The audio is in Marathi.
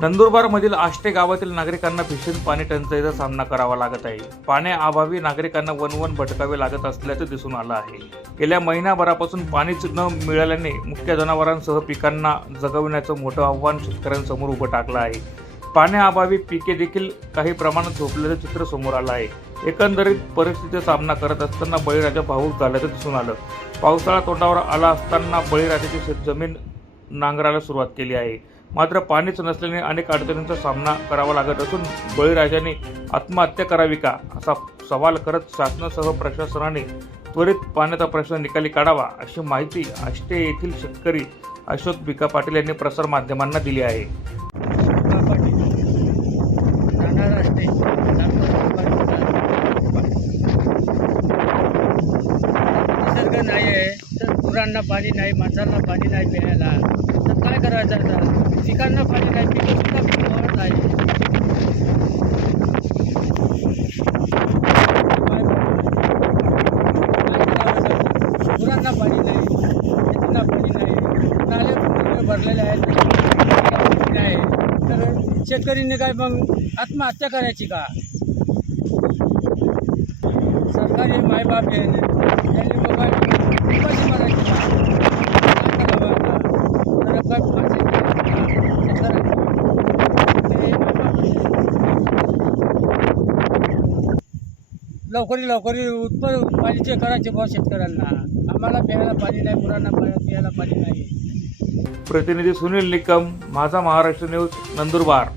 नंदुरबारमधील आष्टे गावातील नागरिकांना भीषण पाणी टंचाईचा सामना करावा लागत आहे. पाण्याअभावी नागरिकांना वनवन भटकावे लागत असल्याचं दिसून आलं आहे. गेल्या महिनाभरापासून पाणीच न मिळाल्याने मुख्य जनावरांसह पिकांना जगविण्याचं मोठं आव्हान शेतकऱ्यांसमोर उभं टाकलं आहे. पाण्याअभावी पिके देखील काही प्रमाणात झोपल्याचं चित्र समोर आलं आहे. एकंदरीत परिस्थितीचा सामना करत असताना बळीराजा भाऊक झाल्याचं दिसून आलं. पावसाळा तोंडावर आला असताना बळीराजाची शेतजमीन नांगराला सुरुवात केली आहे. मात्र पाणीच नसल्याने अनेक अडचणींचा सामना करावा लागत असून बळीराजाने आत्महत्या करावी का असा सवाल करत शासनासह प्रशासनाने त्वरित पाण्याचा प्रश्न निकाली काढावा अशी माहिती आष्टे येथील शेतकरी अशोक भिका पाटील यांनी प्रसारमाध्यमांना दिली आहे. निसर्ग नाही आहे तर गुरांना पाणी नाही माणसांना पाणी नाही प्यायला. काय करायचं आता पिकांना पाणी नाही पिकं सुद्धा पिकावर गुरांना पाणी नाही पाणी नाही नाले भरलेले आहेत नाही. तर शेतकरीने काय मग आत्महत्या करायची का? सरकारी मायबाप यांनी त्यांनी मग काय उपाशी मारायची का काय करावं आता? तर काय लवकरी लवकरी उत्पन्न पाणीचे करायचे बुवा शेतकऱ्यांना. आम्हाला प्यायला पाणी नाही मुलांना प्यायला पाणी नाही. प्रतिनिधी सुनील निकम माझा महाराष्ट्र न्यूज नंदुरबार.